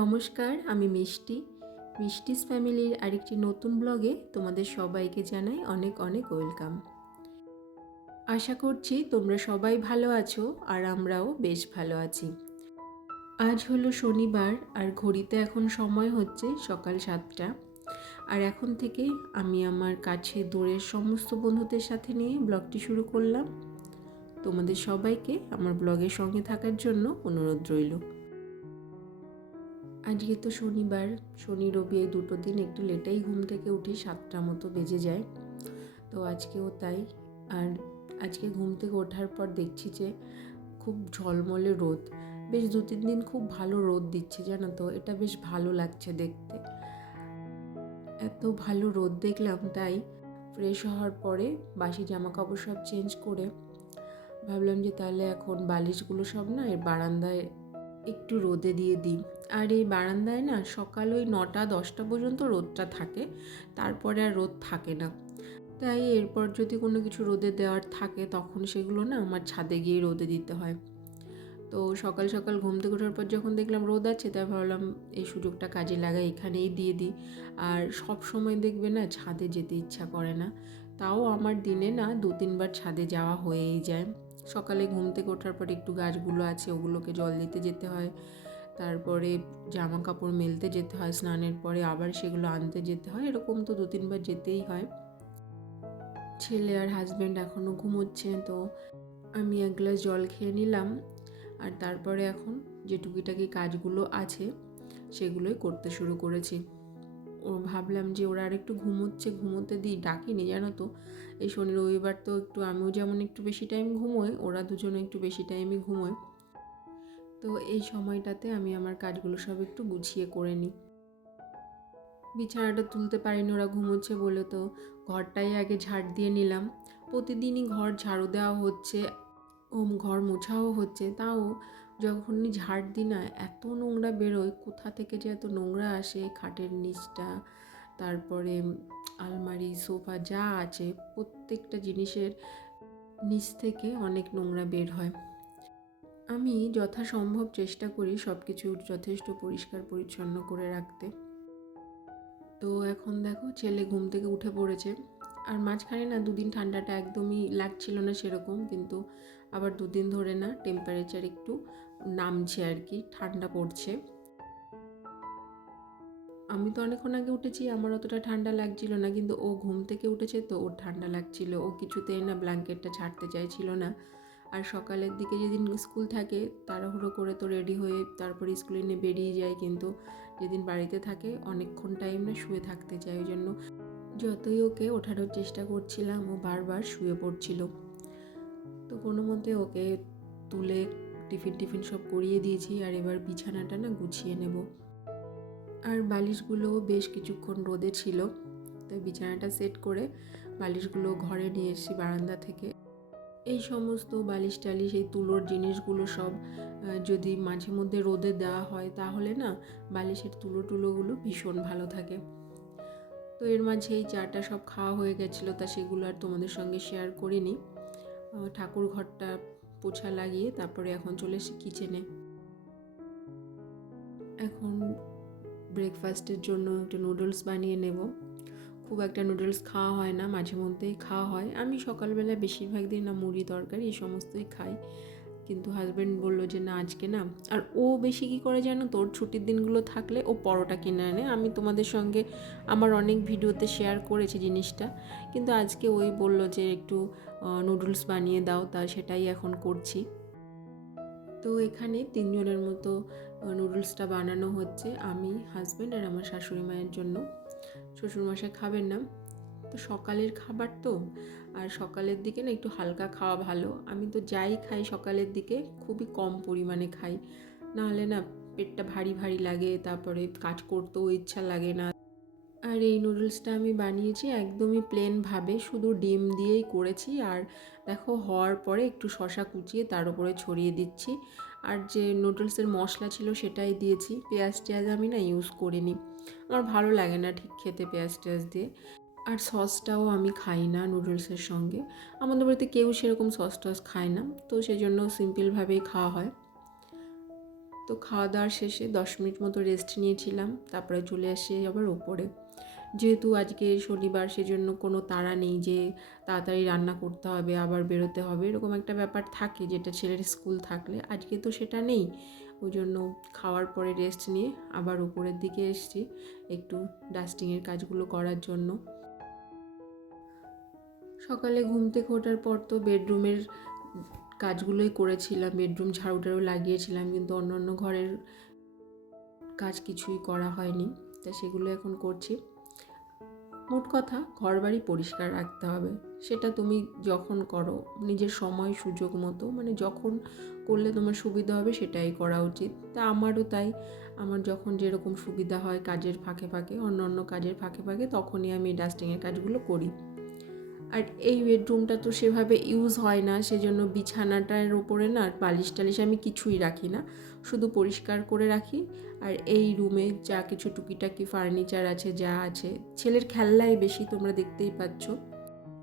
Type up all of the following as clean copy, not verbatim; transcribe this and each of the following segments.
নমস্কার, আমি মিষ্টিস ফ্যামিলির আরেকটি নতুন ব্লগে তোমাদের সবাইকে জানাই অনেক অনেক ওয়েলকাম। আশা করছি তোমরা সবাই ভালো আছো আর আমরাও বেশ ভালো আছি। আজ হলো শনিবার আর ঘড়িতে এখন সময় হচ্ছে সকাল 7টা। আর এখন থেকে আমি আমার কাছে দূরের সমস্ত বন্ধুদের সাথে নিয়ে ব্লগটি শুরু করলাম। তোমাদের সবাইকে আমার ব্লগের সঙ্গে থাকার জন্য অনুরোধ রইল। আজকে তো শনিবার, শনি রবি এই দুটো দিন একটু লেটেই ঘুম থেকে উঠি, 7টা মতো বেজে যায়। তো আজকেও তাই। আর আজকে ঘুম থেকে ওঠার পর দেখছি যে খুব ঝলমলে রোদ, বেশ 2-3 দিন খুব ভালো রোদ দিচ্ছে, জানো তো, এটা বেশ ভালো লাগছে দেখতে। এত ভালো রোদ দেখলাম, তাই ফ্রেশ হওয়ার পরে বাসি জামা কাপড় সব চেঞ্জ করে ভাবলাম যে তাহলে এখন বালিশগুলো সব না এর বারান্দায় একটু রোদে দিয়ে দিই। আর এই বারান্দায় না সকাল ওই 9টা-10টা পর্যন্ত রোদটা থাকে, তারপরে আর রোদ থাকে না। তাই এরপর যদি কোনো কিছু রোদে দেওয়ার থাকে তখন সেগুলো না আমার ছাদে গিয়ে রোদে দিতে হয়। তো সকাল সকাল ঘুম থেকে ওঠার পর যখন দেখলাম রোদ আছে, তাই ভাবলাম এই সুযোগটা কাজে লাগাই, এখানেই দিয়ে দিই। আর সব সময় দেখবে না ছাদে যেতে ইচ্ছা করে না, তাও আমার দিনে না 2-3 বার ছাদে যাওয়া হয়েই যায়। সকালে ঘুম থেকে ওঠার পর একটু গাছগুলো আছে ওগুলোকে জল দিতে যেতে হয়, তারপরে জামা কাপড় মেলতে যেতে হয়, স্নানের পরে আবার সেগুলো আনতে যেতে হয়, এরকম তো 2-3 বার যেতেই হয়। ছেলে আর হাজব্যান্ড এখনও ঘুমোচ্ছে, তো আমি এক গ্লাস জল খেয়ে নিলাম। আর তারপরে এখন যে টুকিটাকি কাজগুলো আছে সেগুলোই করতে শুরু করেছি। ভাবলাম যে ওরা আর একটু ঘুমোতে দিই, ডাকিনি, জানো তো, এই শনি রবিবার তো একটু আমিও যেমন একটু বেশি টাইম ঘুমোই, ওরা দুজনে একটু বেশি টাইমই ঘুমোয়। তো এই সময়টাতে আমি আমার কাজগুলো সব একটু গুছিয়ে করে নিই। বিছানাটা তুলতে পারিনি ওরা ঘুমোচ্ছে বলে, তো ঘরটাই আগে ঝাড় দিয়ে নিলাম। প্রতিদিনই ঘর ঝাড়ু দেওয়া হচ্ছে, ঘর মোছাও হচ্ছে, তাও যখনই ঝাড় দিই না এত নোংরা বেরোয়, কোথা থেকে যে এত নোংরা আসে। খাটের নিচটা, তারপরে আলমারি, সোফা যা আছে প্রত্যেকটা জিনিসের নিচ থেকে অনেক নোংরা বের হয়। আমি যথাসম্ভব চেষ্টা করি সব কিছু যথেষ্ট পরিষ্কার পরিচ্ছন্ন করে রাখতে। তো এখন দেখো ছেলে ঘুম থেকে উঠে পড়েছে। আর মাঝখানে না 2 দিন ঠান্ডাটা একদমই লাগছিল না সেরকম, কিন্তু আবার 2 দিন ধরে না টেম্পারেচার একটু নামছে আর কি, ঠান্ডা পড়ছে। আমি তো অনেকক্ষণ আগে উঠেছি, আমার অতটা ঠান্ডা লাগছিল না, কিন্তু ও ঘুম থেকে উঠেছে তো ওর ঠান্ডা লাগছিল, ও কিছুতেই না ব্ল্যাঙ্কেটটা ছাড়তে চাইছিল না। আর সকালের দিকে যেদিন স্কুল থাকে তাড়াহুড়ো করে তো রেডি হয়ে তারপরে স্কুলে নিয়ে বেরিয়ে যায়, কিন্তু যেদিন বাড়িতে থাকে অনেকক্ষণ টাইম না শুয়ে থাকতে চায়, ওই জন্য যতই ওকে ওঠানোর চেষ্টা করছিলাম ও বারবার শুয়ে পড়ছিল। তো কোনো মতে ওকে তুলে টিফিন সব করিয়ে দিয়েছি, আর এবার বিছানাটা না গুছিয়ে নেব। আর বালিশগুলো বেশ কিছুক্ষণ রোদে ছিল, তাই বিছানাটা সেট করে বালিশগুলো ঘরে নিয়ে এসেছি বারান্দা থেকে। এই সমস্ত বালিশ টালিশ, এই তুলোর জিনিসগুলো সব যদি মাঝে মধ্যে রোদে দেওয়া হয় তাহলে না বালিশের তুলোগুলো ভীষণ ভালো থাকে। তো এর মাঝে এই চাটা সব খাওয়া হয়ে গেছিলো, তা সেগুলো আর তোমাদের সঙ্গে শেয়ার করিনি। ঠাকুর ঘরটা পোছা লাগিয়ে তারপরে এখন চলে এসেছি কিচেনে। এখন ব্রেকফাস্টের জন্য একটু নুডলস বানিয়ে নেব। খুব একটা নুডলস খাওয়া হয় না, মাঝে মধ্যেই খাওয়া হয়। আমি সকালবেলা বেশিরভাগ দিন না মুড়ি তরকারি এই সমস্তই খাই, কিন্তু হাজব্যান্ড বললো যে না আজকে না। আর ও বেশি কী করে জানো, তোর ছুটির দিনগুলো থাকলে ও পরোটা কিনে আনে। আমি তোমাদের সঙ্গে আমার অনেক ভিডিওতে শেয়ার করেছি জিনিসটা, কিন্তু আজকে ওই বলল যে একটু নুডলস বানিয়ে দাও, তা সেটাই এখন করছি। তো এখানে 3 জনের মতো নুডলসটা বানানো হচ্ছে, আমি, হাজব্যান্ড আর আমার শাশুড়ি মায়ের জন্য। শ্বশুরমশাই খাবেন না। তো সকালের খাবার তো, আর সকালের দিকে না একটু হালকা খাওয়া ভালো। আমি তো যাই খাই সকালের দিকে খুবই কম পরিমাণে খাই, নাহলে না পেটটা ভারী ভারী লাগে, তারপরে কাজ করতেও ইচ্ছা লাগে না। আর এই নুডলসটা আমি বানিয়েছি একদমই প্লেনভাবে, শুধু ডিম দিয়েই করেছি। আর দেখো হওয়ার পরে একটু শসা কুচিয়ে তার উপরে ছড়িয়ে দিচ্ছি, আর যে নুডলসের মশলা ছিল সেটাই দিয়েছি। পেঁয়াজ টেয়াজ আমি না ইউজ করিনি, আমার ভালো লাগে না ঠিক খেতে পেঁয়াজ টেয়াজ দিয়ে। আর সসটাও আমি খাই না নুডলসের সঙ্গে, আমাদের বাড়িতে কেউ সেরকম সস টস খায় না, তো সেজন্য সিম্পলভাবেই খাওয়া হয়। তো খাওয়া দাওয়ার শেষে 10 মিনিট মতো রেস্ট নিয়েছিলাম, তারপরে চলে আসি আবার ওপরে। যেহেতু আজকে শনিবার, সেজন্য কোনো তাড়া নেই যে তাড়াতাড়ি রান্না করতে হবে, আবার বেরোতে হবে, এরকম একটা ব্যাপার থাকে যেটা ছেলের স্কুল থাকলে। আজকে তো সেটা নেই, ওই জন্য খাওয়ার পরে রেস্ট নিয়ে আবার উপরের দিকে এসেছি একটু ডাস্টিংয়ের কাজগুলো করার জন্য। সকালে ঘুম থেকে ওঠার পর তো বেডরুমের কাজগুলোই করেছিলাম, বেডরুম ঝাড়ুটারও লাগিয়েছিলাম, কিন্তু অন্য ঘরের কাজ কিছুই করা হয়নি, তা সেগুলো এখন করছি। মোট কথা, ঘরবাড়ি পরিষ্কার রাখতে হবে। সেটা তুমি যখন করো, নিজের সময় সুযোগ মতো, মানে যখন করলে তোমার সুবিধা হবে সেটাই করা উচিত। তা আমারও তাই, আমার যখন যেরকম সুবিধা হয় কাজের ফাঁকে ফাঁকে, অন্য কাজের ফাঁকে ফাঁকে, তখনই আমি ডাস্টিংয়ের কাজগুলো করি। আর এই বেডরুমটা তো সেভাবে ইউজ হয় না, সেজন্য বিছানাটার ওপরে না বালিশ টালিশ আমি কিছুই রাখি না, শুধু পরিষ্কার করে রাখি। আর এই রুমে যা কিছু টুকিটাকি ফার্নিচার আছে, যা আছে, ছেলের খেলনাই বেশি, তোমরা দেখতেই পাচ্ছ,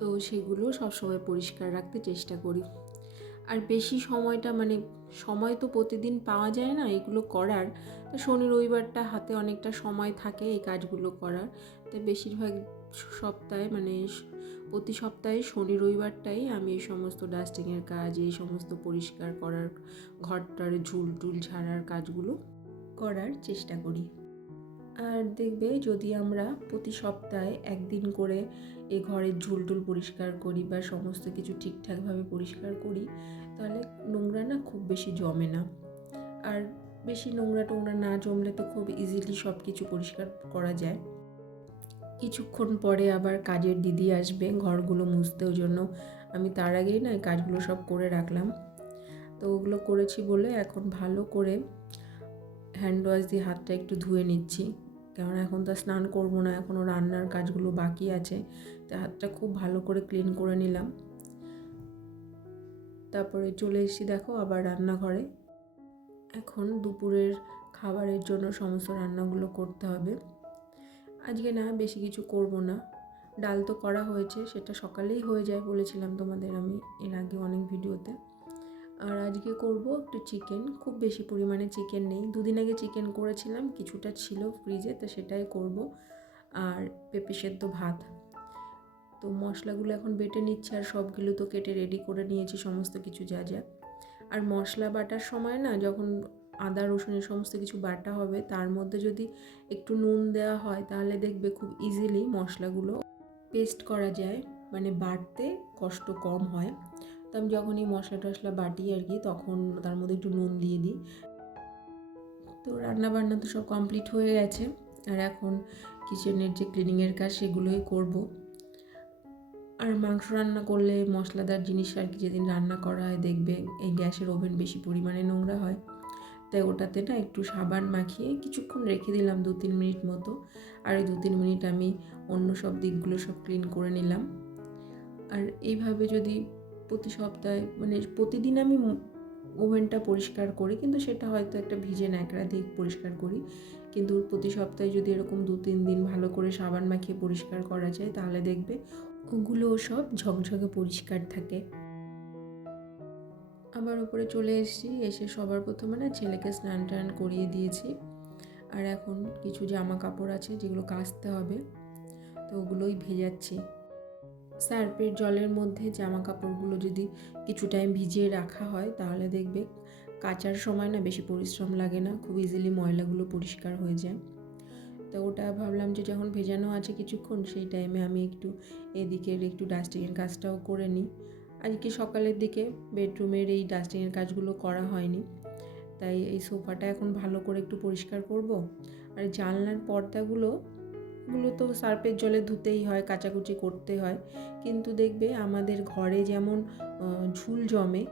তো সেগুলো সবসময় পরিষ্কার রাখতে চেষ্টা করি। আর বেশি সময়টা, মানে সময় তো প্রতিদিন পাওয়া যায় না এগুলো করার, তো শনি রবিবারটা হাতে অনেকটা সময় থাকে এই কাজগুলো করার। তাই বেশিরভাগ সপ্তাহে, মানে প্রতি সপ্তাহে শনি রবিবারটাই আমি এই সমস্ত ডাস্টিংয়ের কাজ, এই সমস্ত পরিষ্কার করার, ঘরটার ঝুল টুল ঝাড়ার কাজগুলো করার চেষ্টা করি। আর দেখবে, যদি আমরা প্রতি সপ্তাহে একদিন করে এ ঘরের ঝুলটুল পরিষ্কার করি বা সমস্ত কিছু ঠিকঠাকভাবে পরিষ্কার করি, তাহলে নোংরা না খুব বেশি জমে না। আর বেশি নোংরা টোংরা না জমলে তো খুব ইজিলি সব কিছু পরিষ্কার করা যায়। কিছুক্ষণ পরে আবার কাজের দিদি আসবে ঘরগুলো মুছতে, ওই জন্য আমি তার আগেই না এই কাজগুলো সব করে রাখলাম। তো ওগুলো করেছি বলে এখন ভালো করে হ্যান্ড ওয়াশ দিয়ে হাতটা একটু ধুয়ে নিচ্ছি, কারণ এখন তো স্নান করবো না, এখনও রান্নার কাজগুলো বাকি আছে। তো হাতটা খুব ভালো করে ক্লিন করে নিলাম। তারপরে চলে এসেছি দেখো আবার রান্নাঘরে। এখন দুপুরের খাবারের জন্য সমস্ত রান্নাগুলো করতে হবে। আজকে না বেশি কিছু করব না, ডাল তো করা হয়েছে, সেটা সকালেই হয়ে যায় বলেছিলাম তোমাদের আমি এর আগে অনেক ভিডিওতে। আর আজকে করব একটু চিকেন, খুব বেশি পরিমাণে চিকেন নেই, দুদিন আগে চিকেন করেছিলাম, কিছুটা ছিল ফ্রিজে, তো সেটাই করব। আর পেঁপে সেদ্ধ ভাত। তো মশলাগুলো এখন বেটে নিচ্ছে, আর সবগুলো তো কেটে রেডি করে নিয়েছি সমস্ত কিছু যা যা। আর মশলা বাটার সময় না, যখন আদা রসুনের সমস্ত কিছু বাটা হবে, তার মধ্যে যদি একটু নুন দেওয়া হয়, তাহলে দেখবে খুব ইজিলি মশলাগুলো পেস্ট করা যায়, মানে বাটতে কষ্ট কম হয়। তো আমি যখন এই মশলা টশলা বাটি আর কি, তখন তার মধ্যে একটু নুন দিয়ে দিই। তো রান্নাবান্না তো সব কমপ্লিট হয়ে গেছে, আর এখন কিচেনের যে ক্লিনিংয়ের কাজ সেগুলোই করব। আর মাংস রান্না করলে মশলাদার জিনিস আর কি যেদিন রান্না করা হয়, দেখবে এই গ্যাসের ওভেন বেশি পরিমাণে নোংরা হয়, তাই ওটাতে না একটু সাবান মাখিয়ে কিছুক্ষণ রেখে দিলাম, 2-3 মিনিট মতো। আর ওই 2-3 মিনিট আমি অন্য সব দিকগুলো সব ক্লিন করে নিলাম। আর এইভাবে যদি প্রতি সপ্তাহে, মানে প্রতিদিন আমি ওভেনটা পরিষ্কার করি, কিন্তু সেটা হয়তো একটা ভিজে ন্যাকড়া দিয়ে পরিষ্কার করি, কিন্তু প্রতি সপ্তাহে যদি এরকম 2-3 দিন ভালো করে সাবান মাখিয়ে পরিষ্কার করা যায়, তাহলে দেখবে ওগুলোও সব ঝকঝকে পরিষ্কার থাকে। আবার উপরে চলে এসেছি, এসে সবার প্রথমে না ছেলেকে স্নান টান করিয়ে দিয়েছি। আর এখন কিছু জামা কাপড় আছে যেগুলো কাচতে হবে, তো ওগুলোই ভেজাচ্ছি। সার্ফের জলের মধ্যে জামা কাপড়গুলো যদি কিছু টাইম ভিজিয়ে রাখা হয়, তাহলে দেখবে কাচার সময় না বেশি পরিশ্রম লাগে না, খুব ইজিলি ময়লাগুলো পরিষ্কার হয়ে যায়। তো ওটা ভাবলাম যে যখন ভেজানো আছে কিছুক্ষণ, সেই টাইমে আমি একটু এদিকের একটু ডাস্টিংয়ের কাজটাও করে নিই। আজকে সকালের দিকে বেডরুমের এই ডাস্টিংয়ের কাজগুলো করা হয়নি, তাই এই সোফাটা এখন ভালো করে একটু পরিষ্কার করব। আর জানলার পর্দাগুলো তো সার্ফের জলে ধুতেই হয়, কাচাকুচি করতে হয়, কিন্তু দেখবে আমাদের ঘরে যেমন ঝুল জমে,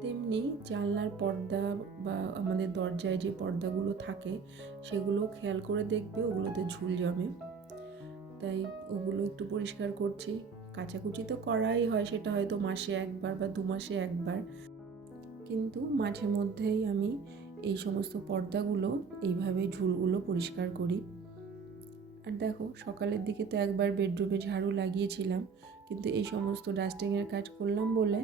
তেমনি জানলার পর্দা বা আমাদের দরজায় যে পর্দাগুলো থাকে, সেগুলো খেয়াল করে দেখবে ওগুলোতে ঝুল জমে। তাই ওগুলো একটু পরিষ্কার করছি। কাচাকুচি তো করাই হয়, সেটা হয়তো মাসে একবার বা 2 মাসে একবার, কিন্তু মাঝে মধ্যেই আমি এই সমস্ত পর্দাগুলো এইভাবে ঝুলগুলো পরিষ্কার করি। আর দেখো, সকালের দিকে তো একবার বেডরুমে ঝাড়ু লাগিয়েছিলাম, কিন্তু এই সমস্ত ডাস্টিংয়ের কাজ করলাম বলে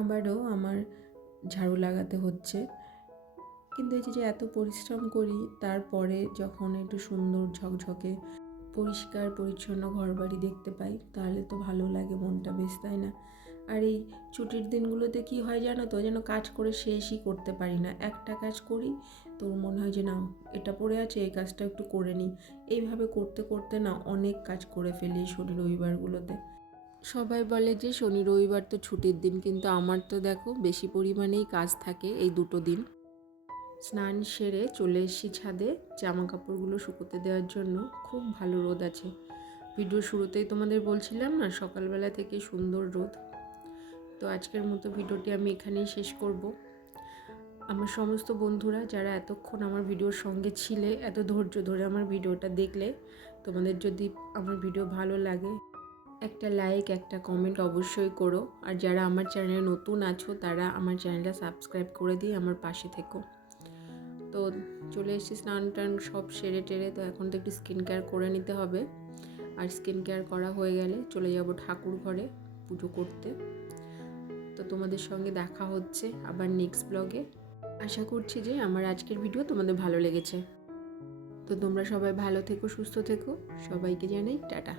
আবারও আমার ঝাড়ু লাগাতে হচ্ছে। কিন্তু এই যে এত পরিশ্রম করি, তারপরে যখন একটু সুন্দর ঝকঝকে পরিষ্কার পরিচ্ছন্ন ঘরবাড়ি দেখতে পাই, তাহলে তো ভালো লাগে মনটা বেশ, তাই না? আর এই ছুটির দিনগুলোতে কি হয় জানো তো, যেন কাজ করে শেষই করতে পারি না। একটা কাজ করি তো মনে হয় যে না, এটা পড়ে আছে, এই কাজটা একটু করে নিই। এইভাবে করতে করতে না অনেক কাজ করে ফেলি শনি রবিবারগুলোতে। সবাই বলে যে শনি রবিবার তো ছুটির দিন, কিন্তু আমার তো দেখো বেশি পরিমাণেই কাজ থাকে এই দুটো দিন। স্নান সেরে চলে এসেছি ছাদে জামা কাপড়গুলো শুকোতে দেওয়ার জন্য। খুব ভালো রোদ আছে। ভিডিও শুরুতেই তোমাদের বলছিলাম না, সকালবেলা থেকে সুন্দর রোদ। তো আজকের মতো ভিডিওটি আমি এখানেই শেষ করব। আমার সমস্ত বন্ধুরা যারা এতক্ষণ আমার ভিডিওর সঙ্গে ছিলে, এত ধৈর্য ধরে আমার ভিডিওটা দেখলে, তোমাদের যদি আমার ভিডিও ভালো লাগে একটা লাইক একটা কমেন্ট অবশ্যই করো। আর যারা আমার চ্যানেলে নতুন আছো তারা আমার চ্যানেলটা সাবস্ক্রাইব করে দিয়ে আমার পাশে থেকো। তো চলে এসেছি স্নান টান সব সেরে টেরে, তো এখন তো একটু স্কিন কেয়ার করে নিতে হবে। আর স্কিন কেয়ার করা হয়ে গেলে চলে যাব ঠাকুর ঘরে পুজো করতে। তো তোমাদের সঙ্গে দেখা হচ্ছে আবার নেক্সট ব্লগে। আশা করছি যে আমার আজকের ভিডিও তোমাদের ভালো লেগেছে। তো তোমরা সবাই ভালো থেকো, সুস্থ থেকো, সবাইকে জানাই টাটা।